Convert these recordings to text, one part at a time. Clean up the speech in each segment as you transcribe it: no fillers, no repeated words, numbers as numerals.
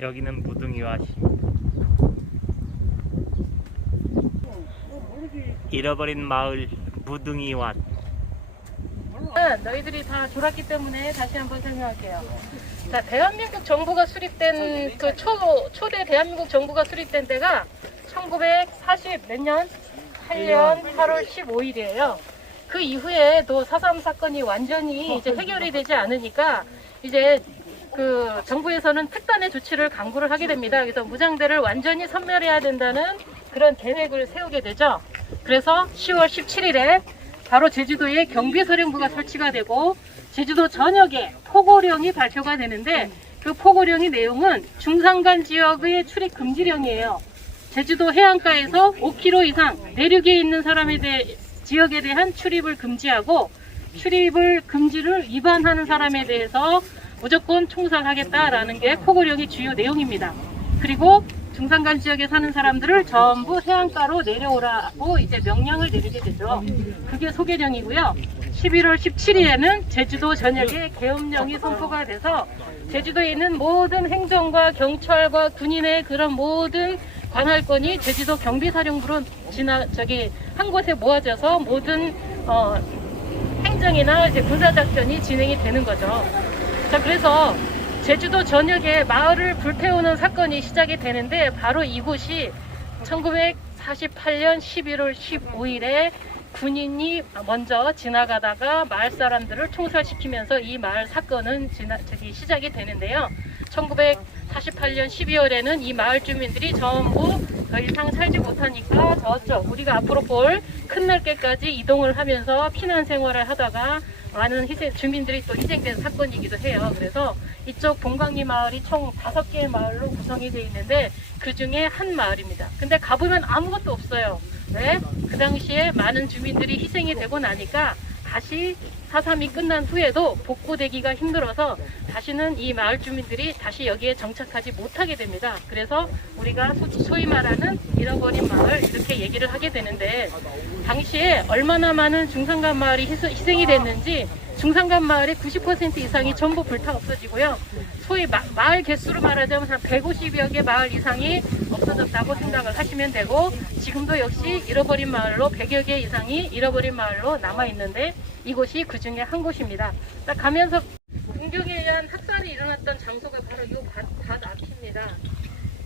여기는 무등이와시. 잃어버린 마을 무등이왓. 너희들이 다 졸았기 때문에 다시 한번 설명할게요. 자, 대한민국 정부가 수립된 그 초대 대한민국 정부가 수립된 때가 1940 몇 년? 8년 8월 15일이에요. 그 이후에도 4.3 사건이 완전히 이제 해결이 되지 않으니까 이제 그 정부에서는 특단의 조치를 강구를 하게 됩니다. 그래서 무장대를 완전히 섬멸해야 된다는 그런 계획을 세우게 되죠. 그래서 10월 17일에 바로 제주도에 경비사령부가 설치가 되고 제주도 전역에 포고령이 발표가 되는데 그 포고령의 내용은 중산간 지역의 출입 금지령이에요. 제주도 해안가에서 5km 이상 내륙에 있는 지역에 대한 출입을 금지하고 출입을 금지를 위반하는 사람에 대해서 무조건 총살하겠다라는 게 포고령의 주요 내용입니다. 그리고 중산간 지역에 사는 사람들을 전부 해안가로 내려오라고 이제 명령을 내리게 되죠. 그게 소개령이고요. 11월 17일에는 제주도 전역에 계엄령이 선포가 돼서 제주도에 있는 모든 행정과 경찰과 군인의 그런 모든 관할권이 제주도 경비사령부로 한 곳에 모아져서 모든 행정이나 이제 군사작전이 진행이 되는 거죠. 자, 그래서 제주도 전역에 마을을 불태우는 사건이 시작이 되는데 바로 이곳이 1948년 11월 15일에 군인이 먼저 지나가다가 마을 사람들을 총살시키면서 이 마을 사건은 시작이 되는데요. 1948년 12월에는 이 마을 주민들이 전부 더 이상 살지 못하니까 저쪽 우리가 앞으로 볼 큰날개까지 이동을 하면서 피난 생활을 하다가 많은 주민들이 또 희생된 사건이기도 해요. 그래서 이쪽 동강리 마을이 총 5개의 마을로 구성이 되어 있는데 그 중에 한 마을입니다. 근데 가보면 아무것도 없어요. 왜? 그 당시에 많은 주민들이 희생이 되고 나니까 다시 4.3이 끝난 후에도 복구되기가 힘들어서 다시는 이 마을 주민들이 다시 여기에 정착하지 못하게 됩니다. 그래서 우리가 소위 말하는 잃어버린 마을 이렇게 얘기를 하게 되는데 당시에 얼마나 많은 중산간 마을이 희생이 됐는지 중산간 마을의 90% 이상이 전부 불타 없어지고요. 소위 마을 개수로 말하자면 한 150여 개 마을 이상이 없어졌다고 생각을 하시면 되고 지금도 역시 잃어버린 마을로 100여 개 이상이 잃어버린 마을로 남아있는데 이곳이 그 중에 한 곳입니다. 가면서 군경에 의한 학살이 일어났던 장소가 바로 이 밭 앞입니다.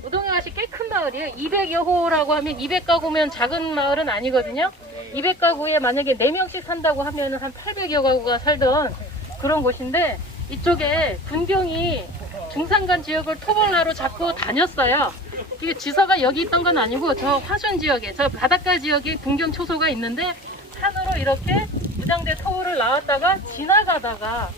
무등이와시 꽤 큰 마을이에요. 200여 호라고 하면 200가구면 작은 마을은 아니거든요. 200가구에 만약에 4명씩 산다고 하면 한 800여 가구가 살던 그런 곳인데 이쪽에 군경이 중산간 지역을 토벌하러 자꾸 다녔어요. 이게 지서가 여기 있던 건 아니고 저 화순 지역에 저 바닷가 지역에 군경 초소가 있는데 산으로 이렇게 무장대 토우를 나왔다가 지나가다가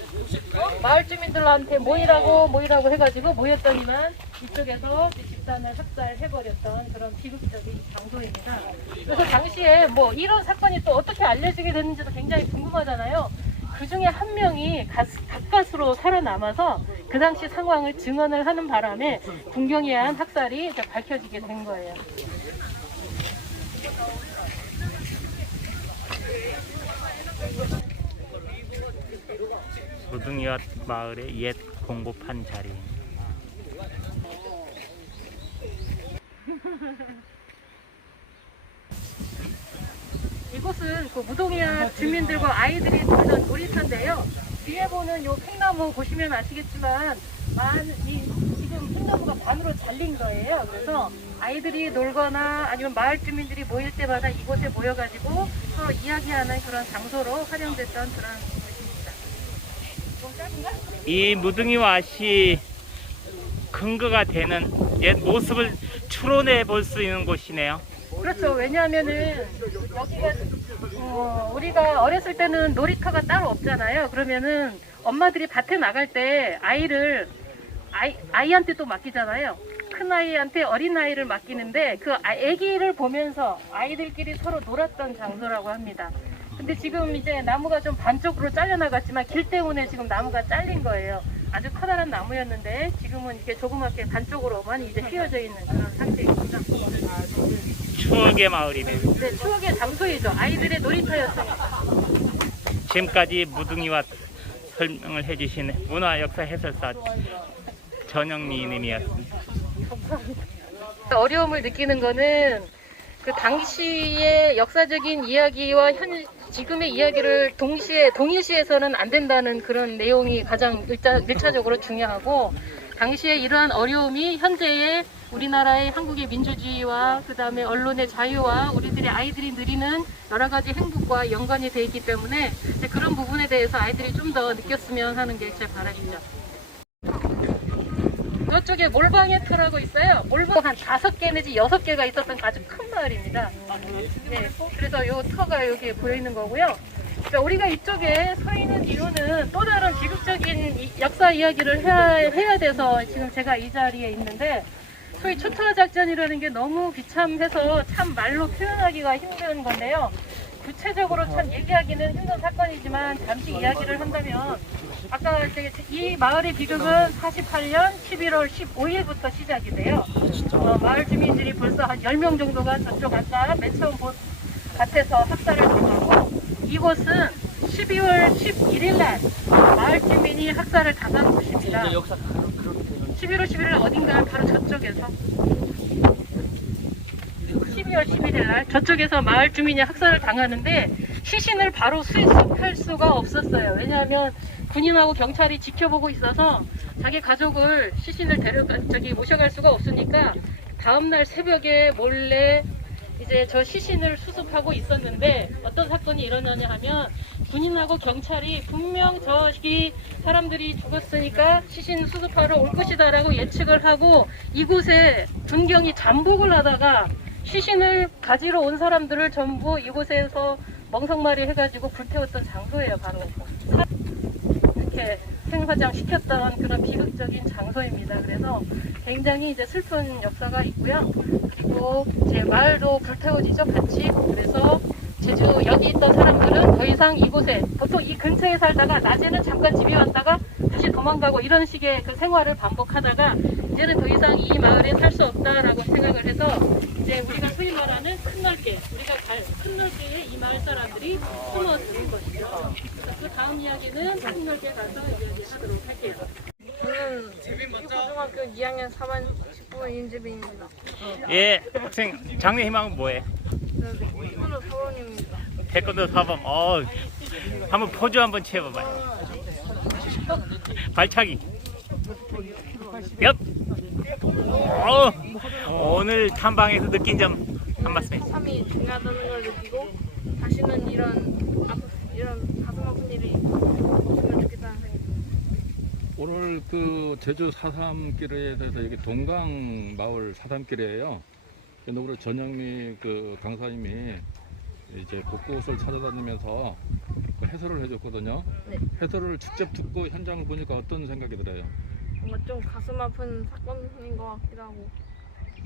마을 주민들한테 모이라고 해가지고 모였더니만 이쪽에서 집단을 학살해버렸던 그런 비극적인 장소입니다. 그래서 당시에 뭐 이런 사건이 또 어떻게 알려지게 됐는지도 굉장히 궁금하잖아요. 그 중에 한 명이 가까스로 살아남아서 그 당시 상황을 증언을 하는 바람에 군경에 의한 학살이 이제 밝혀지게 된 거예요. 무등이왓 마을의 옛 공고판 자리. 이곳은 그 무등이왓 주민들과 아이들이 놀던 놀이터인데요. 뒤에 보는 요 팽나무 보시면 아시겠지만 지금 팽나무가 반으로 잘린 거예요. 그래서 아이들이 놀거나 아니면 마을 주민들이 모일 때마다 이곳에 모여가지고 서로 이야기하는 그런 장소로 활용됐던 그런 곳입니다. 이 무등이왓이 근거가 되는 옛 모습을 추론해 볼 수 있는 곳이네요. 그렇죠. 왜냐하면은 여기가 우리가 어렸을 때는 놀이터가 따로 없잖아요. 그러면은 엄마들이 밭에 나갈 때 아이한테 또 맡기잖아요. 큰 아이한테 어린 아이를 맡기는데 그 아기를 보면서 아이들끼리 서로 놀았던 장소라고 합니다. 근데 지금 이제 나무가 좀 반쪽으로 잘려나갔지만 길 때문에 지금 나무가 잘린 거예요. 아주 커다란 나무였는데 지금은 이렇게 조그맣게 반쪽으로만 이제 휘어져 있는 그런 상태입니다. 추억의 마을이네요. 네, 추억의 장소이죠. 아이들의 놀이터였으니까. 지금까지 무등이왓 설명을 해주신 문화 역사 해설사 전영미 님이었습니다. 어려움을 느끼는 거는 그 당시의 역사적인 이야기와 지금의 이야기를 동일시해서는 안 된다는 그런 내용이 가장 일차적으로 중요하고, 당시에 이러한 어려움이 현재의 우리나라의 한국의 민주주의와 그 다음에 언론의 자유와 우리들의 아이들이 누리는 여러 가지 행복과 연관이 되어 있기 때문에 그런 부분에 대해서 아이들이 좀 더 느꼈으면 하는 게 제 바람이죠. 이쪽에 몰방해터라고 있어요. 몰방 한 5개 내지 6개가 있었던 아주 큰 마을입니다. 네, 그래서 요 터가 여기 보여 있는 거고요. 그러니까 우리가 이쪽에 서 있는 이유는 또 다른 비극적인 역사 이야기를 해야 돼서 지금 제가 이 자리에 있는데, 소위 초토화 작전이라는 게 너무 비참해서 참 말로 표현하기가 힘든 건데요. 구체적으로 참 얘기하기는 힘든 사건이지만 잠시 이야기를 한다면, 아까 이 마을의 비극은 48년 11월 15일부터 시작이 돼요. 마을 주민들이 벌써 한 10명 정도가 저쪽 아까 맨 처음 밭에서 학살을 당하고, 이곳은 12월 11일 날 마을 주민이 학살을 당한 곳입니다. 11월 11일 어딘가 바로 저쪽에서 12월 11일 날 저쪽에서 마을 주민이 학살을 당하는데, 시신을 바로 수습할 수가 없었어요. 왜냐하면 군인하고 경찰이 지켜보고 있어서 자기 가족을 시신을 모셔갈 수가 없으니까 다음날 새벽에 몰래 이제 저 시신을 수습하고 있었는데, 어떤 사건이 일어나냐 하면, 군인하고 경찰이 분명 저기 사람들이 죽었으니까 시신 수습하러 올 것이다라고 예측을 하고 이곳에 군경이 잠복을 하다가 시신을 가지러 온 사람들을 전부 이곳에서 멍석말이 해가지고 불태웠던 장소예요. 바로 이렇게 생화장 시켰던 그런 비극적인 장소입니다. 그래서 굉장히 이제 슬픈 역사가 있고요. 그리고 제 마을도 불태워지죠, 같이. 그래서 제주 여기 있던 사람들은 더 이상 이곳에, 보통 이 근처에 살다가 낮에는 잠깐 집에 왔다가 다시 도망가고 이런 식의 그 생활을 반복하다가 이제는 더 이상 이 마을에 살 수 없다라고 생각을 해서 이제 우리가 소위 말하는 큰 넓게, 우리가 큰 넓게에 이 마을 사람들이 숨어드는 것이죠. 그 다음 이야기는 큰 넓게 가서 이야기하도록 할게요. 저는 고등학교 2학년 4반 19번 임재빈입니다. 예, 학생 장래 희망은 뭐예요? 태권도 사원입니다. 태권도 사범. 한번 포즈 한번 취해봐봐요. 발차기. 엽. 오늘 탐방에서 느낀 점 한 말씀 해주세요. 삶이 중요하다는 걸 느끼고 다시는 이런 가슴 아픈 일이 없으면 좋겠다는 생각이 듭니다. 오늘 그 제주 4.3길에 대해서 여기 동강 마을 4.3길이에요. 근데 우리 전영미 그 강사님이 이제 곳곳을 찾아다니면서 그 해설을 해줬거든요. 네. 해설을 직접 듣고 현장을 보니까 어떤 생각이 들어요? 뭔가 좀 가슴 아픈 사건인 것 같기도 하고,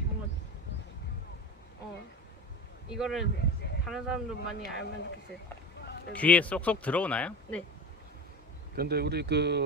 뭔가 이거를 다른 사람도 많이 알면 좋겠어요. 귀에 쏙쏙 들어오나요? 네. 근데 우리 그